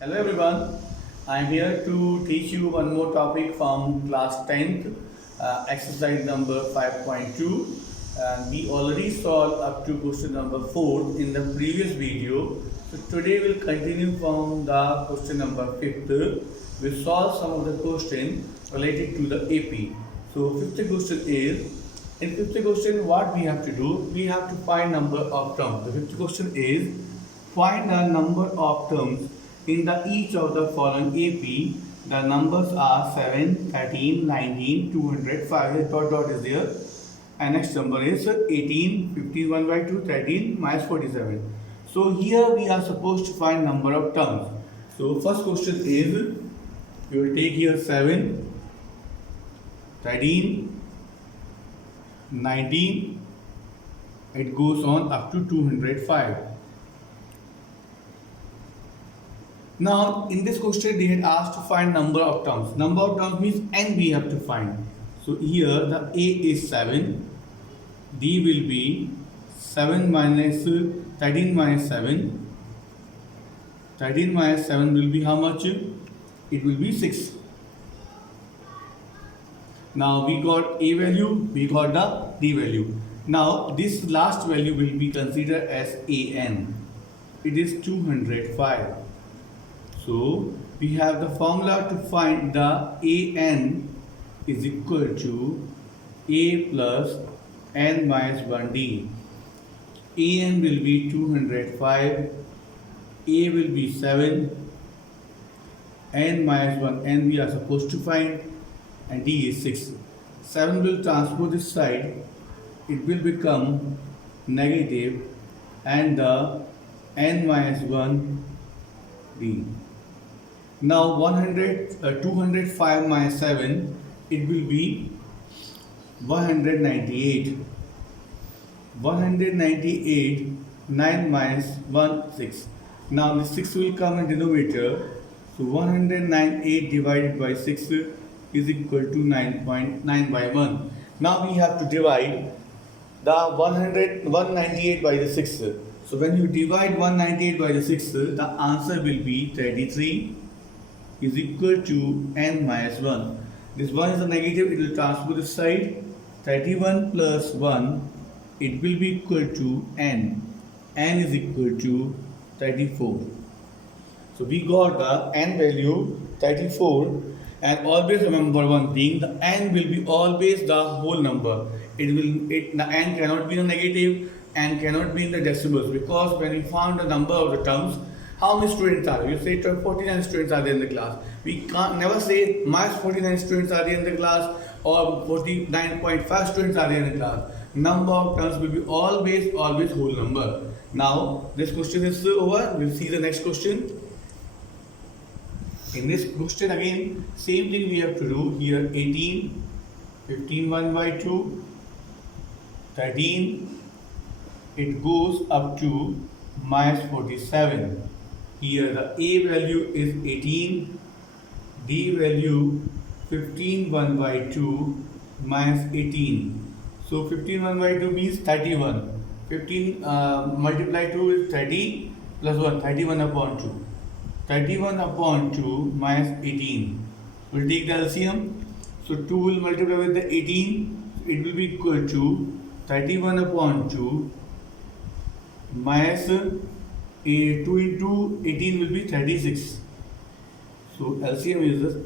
Hello everyone, I am here to teach you one more topic from class 10th, exercise number 5.2, and we already solved up to question number 4 in the previous video. So today we'll continue from the question number 5th. We'll solve some of the question related to the AP. So 5th question is, in 5th question what we have to do? We have to find number of terms. The 5th question is, find the number of terms in the each of the following AP. The numbers are 7, 13, 19, 205, dot dot is there. And next number is 18, 15, 1 by 2, 13, minus 47. So here we are supposed to find number of terms. So first question is, you will take here 7, 13, 19, it goes on up to 205. Now, in this question, they had asked to find number of terms. Number of terms means n we have to find. So here the A is 7, D will be 7 minus 13 minus 7. 13 minus 7 will be how much? It will be 6. Now we got A value, we got the D value. Now this last value will be considered as AN. It is 205. So we have the formula to find the AN is equal to A plus N minus 1D. AN will be 205, A will be 7, N minus 1, N we are supposed to find, and D is 6. 7 will transpose this side, it will become negative, and the N minus 1 D. Now 205 minus 7, it will be 198. 198, 9 minus 1, 6. Now the 6 will come in denominator. So 198 divided by 6 is equal to 9.9 by 1. Now we have to divide the 198 by the 6. So when you divide 198 by the 6, the answer will be 33 is equal to n minus 1. This 1 is a negative, it will transfer this side. 31 plus 1, it will be equal to n. N is equal to 34. So we got the n value 34, and always remember one thing, the n will be always the whole number. The n cannot be a negative and cannot be in the decimals, because when we found the number of the terms, how many students are there? You say 49 students are there in the class. We can't never say minus 49 students are there in the class or 49.5 students are there in the class. Number of terms will be always whole number. Now this question is over. We'll see the next question. In this question again, same thing we have to do here. 18, 15 1 by 2, 13, it goes up to minus 47. Here the A value is 18, D value 15 1 by 2 minus 18. So 15 1 by 2 means 31. 15 multiply 2 is 30 plus 1, 31 upon 2. 31 upon 2 minus 18. We'll take the LCM. So 2 will multiply with the 18. It will be equal to 31 upon 2 minus 2 into 18 will be 36. So LCM is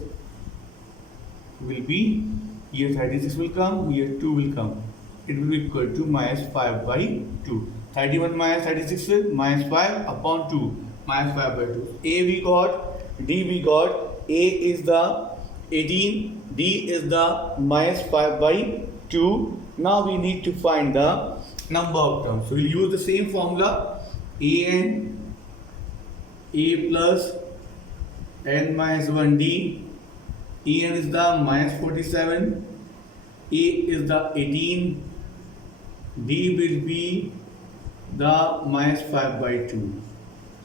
will be, here 36 will come, here 2 will come. It will be equal to minus 5 by 2. 31 minus 36 is minus 5 upon 2, minus 5 by 2. A we got, D we got. A is the 18, D is the minus 5 by 2. Now we need to find the number of terms. So we'll use the same formula. AN, A plus N minus 1D. AN is the minus 47. A is the 18. D will be the minus 5 by 2.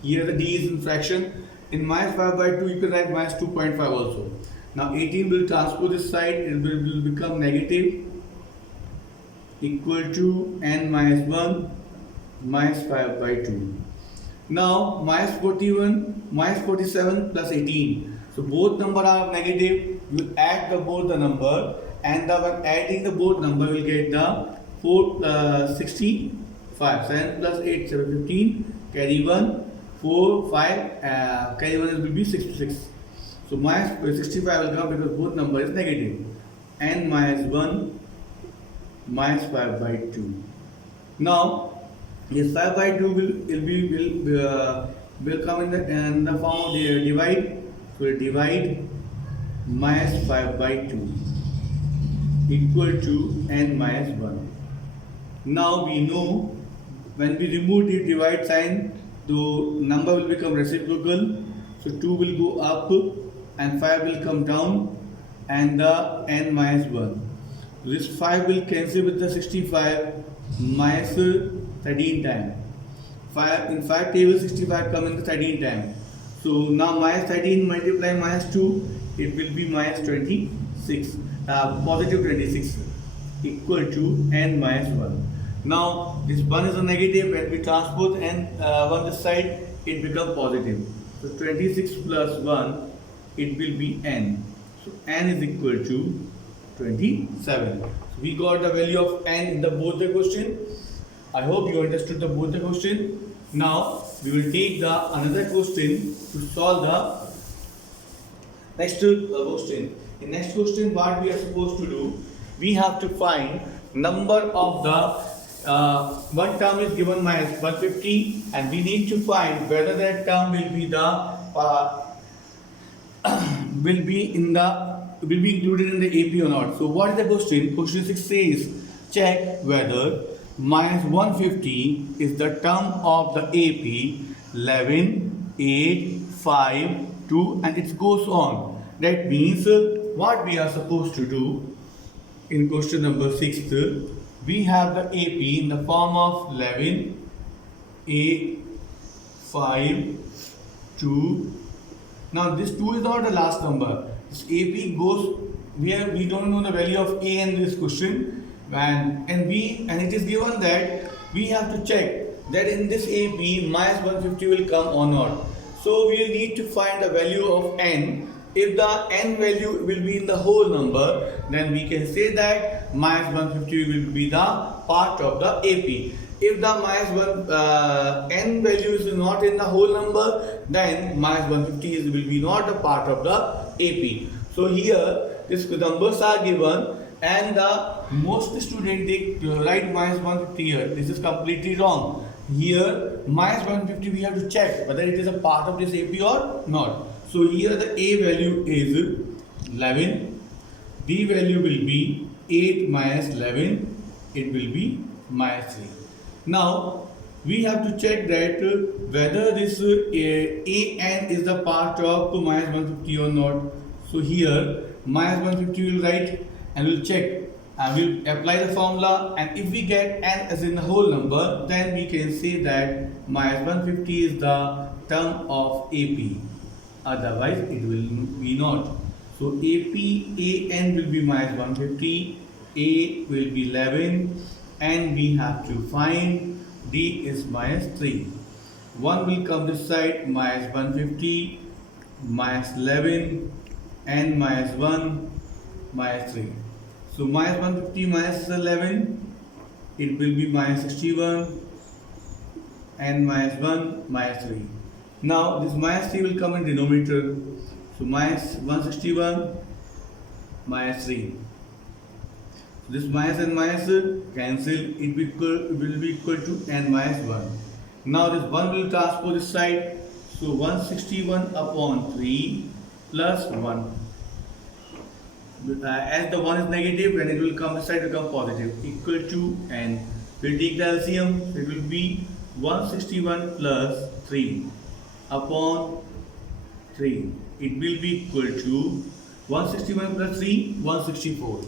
Here the D is in fraction. In minus 5 by 2 you can write minus 2.5 also. Now 18 will transpose this side, it will become negative, equal to n minus 1 minus 5 by 2. Now minus 41, minus 47 plus 18. So both number are negative. You will add the both the number, and when adding the both number, we will get the 65. 7 plus 8, 7, 15. Carry 1, 4, 5. Carry 1 will be 66. So minus 65 will come because both number is negative. N minus 1 minus 5 by 2. Now this 5 by 2 will come in the form of the divide. So we divide minus 5 by 2 equal to n minus 1. Now we know when we remove the divide sign, the number will become reciprocal. So 2 will go up and 5 will come down, and the n minus 1. This 5 will cancel with the 65 minus 13 times. In 5 tables 65 come in the 13 times. So now minus 13 multiply minus 2, it will be minus 26, positive 26 equal to n minus 1. Now this 1 is a negative. When we transpose n on this side, it becomes positive. So 26 plus 1, it will be n. So n is equal to 27. So we got the value of n in the both the question. I hope you understood the both the question. Now we will take the another question to solve the next question. In next question, what we are supposed to do? We have to find number of the one term is given minus 150, and we need to find whether that term will be the will be included in the AP or not. So what is the question? Question 6 says check whether minus 150 is the term of the AP 11, 8, 5, 2, and it goes on. That means what we are supposed to do in question number 6, we have the AP in the form of 11, 8, 5, 2. Now this 2 is not the last number. This AP goes where we don't know the value of A in this question, and it is given that we have to check that in this AP minus 150 will come or not. So we will need to find the value of n. If the n value will be in the whole number, then we can say that minus 150 will be the part of the AP. If the n value is not in the whole number, then minus 150 will be not a part of the AP. So here these numbers are given, and the most student they write minus 150 here. This is completely wrong. Here minus 150 we have to check whether it is a part of this AP or not. So here the A value is 11, B value will be 8 minus 11, it will be minus 3. Now we have to check that whether this AN is the part of minus 150 or not. So here minus 150 will write and we'll check and we'll apply the formula, and if we get n as in the whole number, then we can say that minus 150 is the term of AP. Otherwise it will be not. So AP AN will be minus 150, A will be 11, and we have to find D is minus 3. 1 will come this side, minus 150, minus 11, and minus 1, minus 3. So minus 150 minus 11, it will be minus 61, and minus 1, minus 3. Now this minus 3 will come in denominator. So minus 161 minus 3. This minus and minus cancel. It will be equal to n minus 1. Now this 1 will transpose this side. So 161 upon 3 plus 1. As the 1 is negative, when it will come this side, it will become positive, equal to n. We will take the LCM. It will be 161 plus 3 upon 3. It will be equal to 161 plus 3, 164.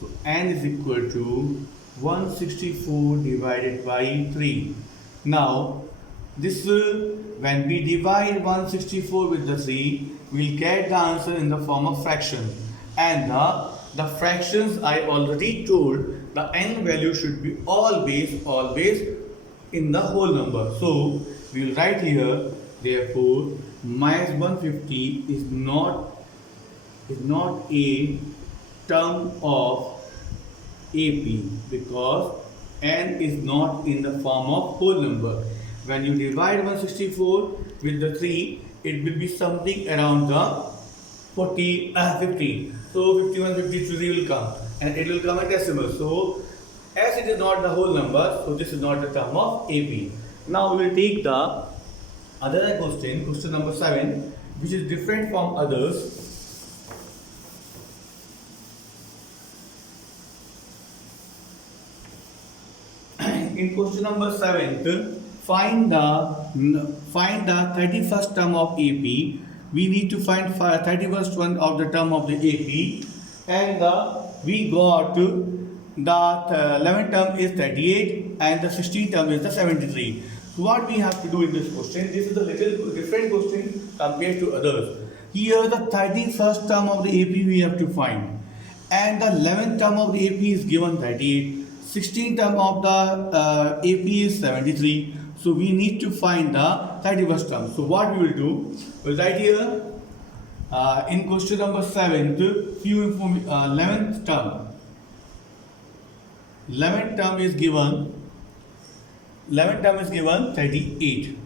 So n is equal to 164 divided by 3. Now this when we divide 164 with the 3, we will get the answer in the form of fraction. And the fractions I already told, the n value should be always in the whole number. So we will write here, therefore minus 150 is not a term of AP because n is not in the form of whole number. When you divide 164 with the 3, it will be something around the 50. So 51, 53 will come and it will come a decimal. So as it is not the whole number, so this is not the term of AP. Now we will take the other question number 7, which is different from others. In question number 7, find the 31st term of AP. We need to find 31st one of the term of the AP, and we got the 11th term is 38 and the 16th term is the 73. So what we have to do in this question, this is a little different question compared to others. Here the 31st term of the AP we have to find, and the 11th term of the AP is given 38. 16th term of the AP is 73. So we need to find the 31st term. So what we will do, we'll write here in question number 7, 11th term. 11th term is given 38,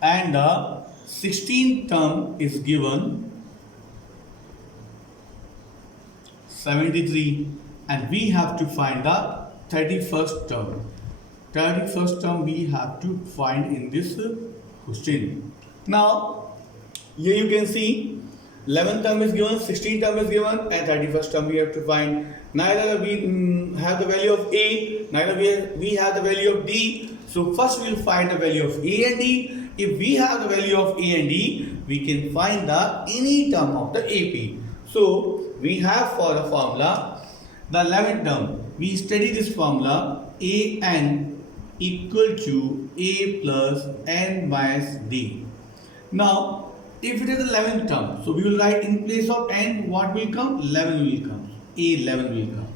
and the 16th term is given 73, and we have to find the 31st term. 31st term we have to find in this question. Now here you can see 11th term is given, 16th term is given, and 31st term we have to find. Neither we have the value of A, neither we have the value of D. So first we will find the value of A and D. If we have the value of A and D, we can find the any term of the AP. So we have for the formula the 11th term. We study this formula, AN equal to A plus N minus D. Now if it is the 11th term, so we will write in place of N what will come? 11 will come. A11 will come.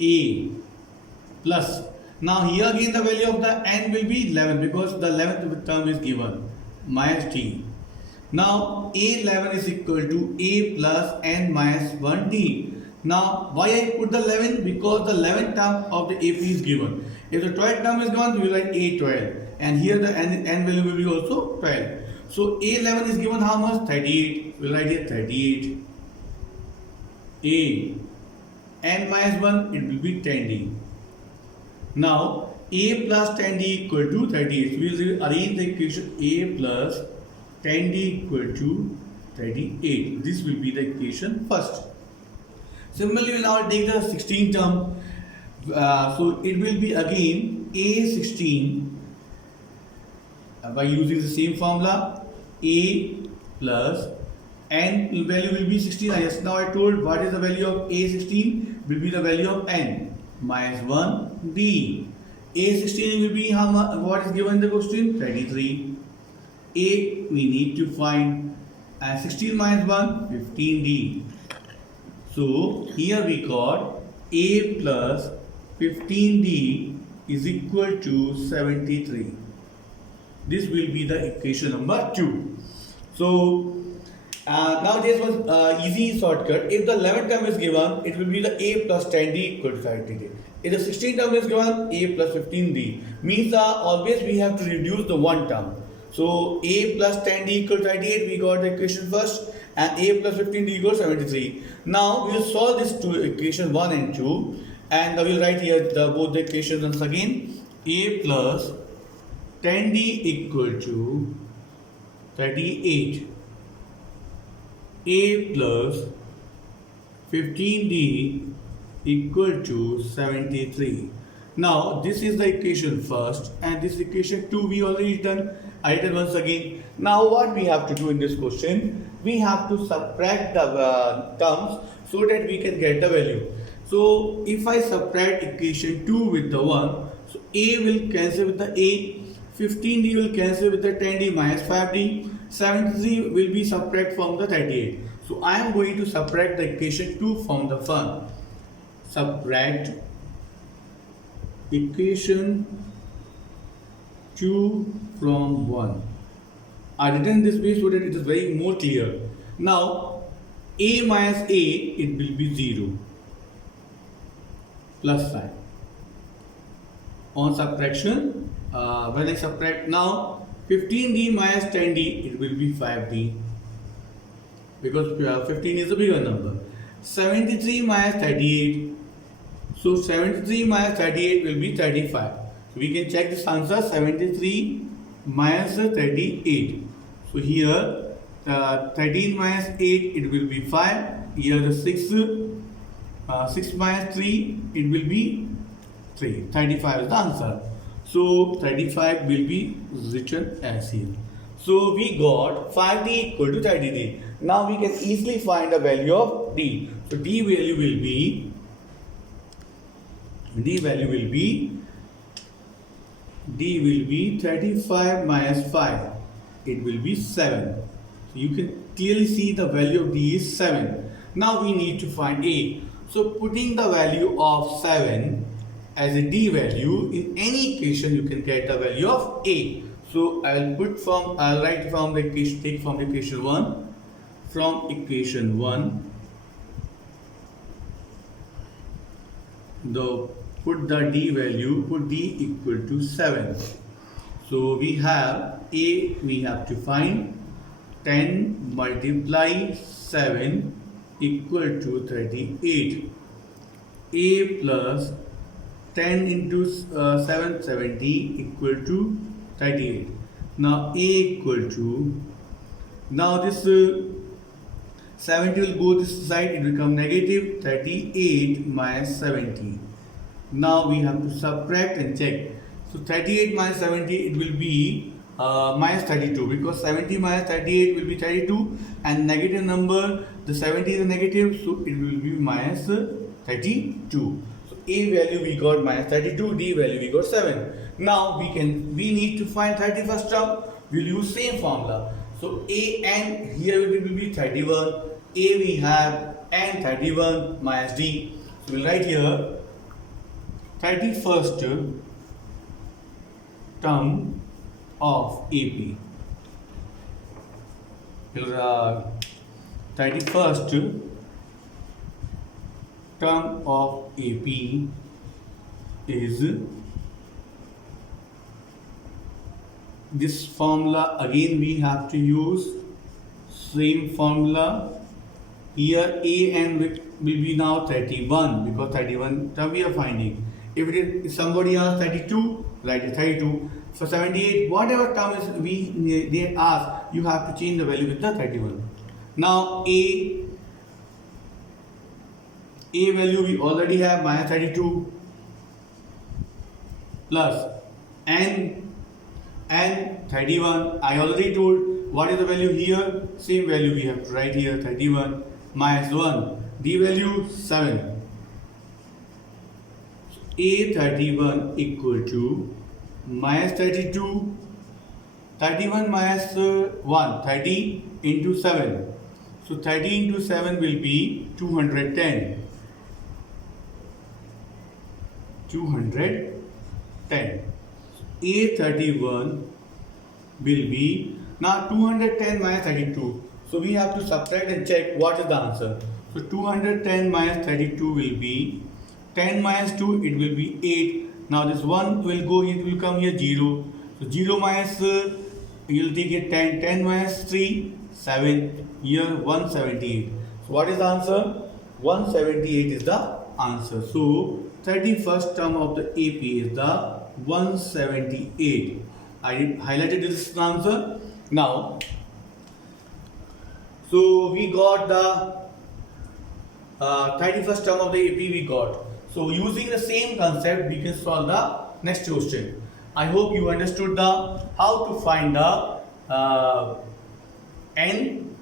A plus. Now here again the value of the N will be 11 because the 11th term is given. Minus D. Now A11 is equal to A plus N minus 1D. Now why I put the 11? Because the 11th term of the AP is given. If the 12th term is given, we will write A12. And here the N value will be also 12. So A11 is given how much? 38. We will write here 38. A N minus 1, it will be 10D. Now A plus 10D equal to 38. We will arrange the equation A plus 10D equal to 38. This will be the equation first. Similarly, we will now take the 16th term. So it will be again A16 by using the same formula. A plus N value will be 16. Yes, now I told what is the value of A16 will be the value of N minus 1 D. A16 will be how much? What is given in the question? 33. A we need to find, and 16 minus 1 15D. So here we got A plus 15D is equal to 73. This will be the equation number 2. So now this was easy shortcut. If the 11th term is given, it will be the A plus 10D equal to 30D. If the 16th term is given, A plus 15D. Means always we have to reduce the one term. So A plus 10D equal to 38, we got the equation first, and A plus 15D equals 73. Now we will solve this two equation 1 and 2, and we will write here both the equations once again. A plus 10D equal to 38. A plus 15D equal to 73. Now this is the equation first, and this equation 2 we already done. I did once again. Now what we have to do in this question, we have to subtract the terms so that we can get the value. So if I subtract equation 2 with the 1, so A will cancel with the A, 15D will cancel with the 10D minus 5D, 73 will be subtract from the 38. So I am going to subtract the equation 2 from the 1. Subtract equation 2 from 1. I written this way so that it is very more clear. Now a minus a, it will be 0 plus sign. On subtraction, when I subtract now 15d minus 10d, it will be 5d because 15 is a bigger number. 73 minus 38, so 73 minus 38 will be 35. So we can check this answer, 73 minus 38. So here 13 minus 8, it will be 5. Here the 6 minus 3, it will be 3. 35 is the answer. So 35 will be written as here. So we got 5d equal to 30d. Now we can easily find the value of d. So d value will be 35 minus 5. It will be 7. So you can clearly see the value of d is 7. Now we need to find a. So putting the value of 7 as a d value in any equation, you can get the value of a. So I'll write from the equation, take from the equation 1. From equation 1, put the d value, put d equal to 7. So we have a, we have to find 10 multiply 7 equal to 38. A plus 10 into 770 equal to 38. Now a equal to, now this 70 will go this side, it will become negative 38 minus 70. Now we have to subtract and check. So 38 minus 70, it will be minus 32, because 70 minus 38 will be 32, and negative number, the 70 is a negative, so it will be minus 32. So a value we got minus 32, d value we got 7. Now we need to find 31st term. We'll use same formula. So a and here it will be 31. A we have and 31 minus d. So we'll write here 31st term of AP. 31st term of AP is this formula. Again we have to use same formula. Here a and will be now 31, because 31 term we are finding. If somebody asks 32, write it 32. For 78, whatever term is they ask, you have to change the value with the 31. Now a value we already have minus 32 plus n 31. I already told what is the value here. Same value we have to write here, 31 minus 1. D value 7. A 31 equal to minus 32. 31 minus 1, 30 into 7. So 30 into 7 will be 210. 210. A 31 will be, now 210 minus 32. So we have to subtract and check what is the answer. So 210 minus 32 will be 10 minus 2, it will be 8. Now this 1 will go here, it will come here 0. So 0 minus, you will take it 10. 10 minus 3, 7. Here 178. So what is the answer? 178 is the answer. So 31st term of the AP is the 178. I highlighted this answer. Now, so we got the 31st term of the AP we got. So using the same concept, we can solve the next question. I hope you understood how to find the n,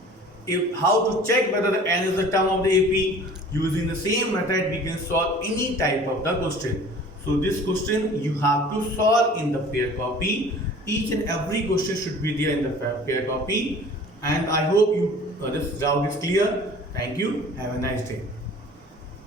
how to check whether the n is the term of the AP. Using the same method, we can solve any type of the question. So this question you have to solve in the pair copy. Each and every question should be there in the pair copy. And I hope this doubt is clear. Thank you. Have a nice day.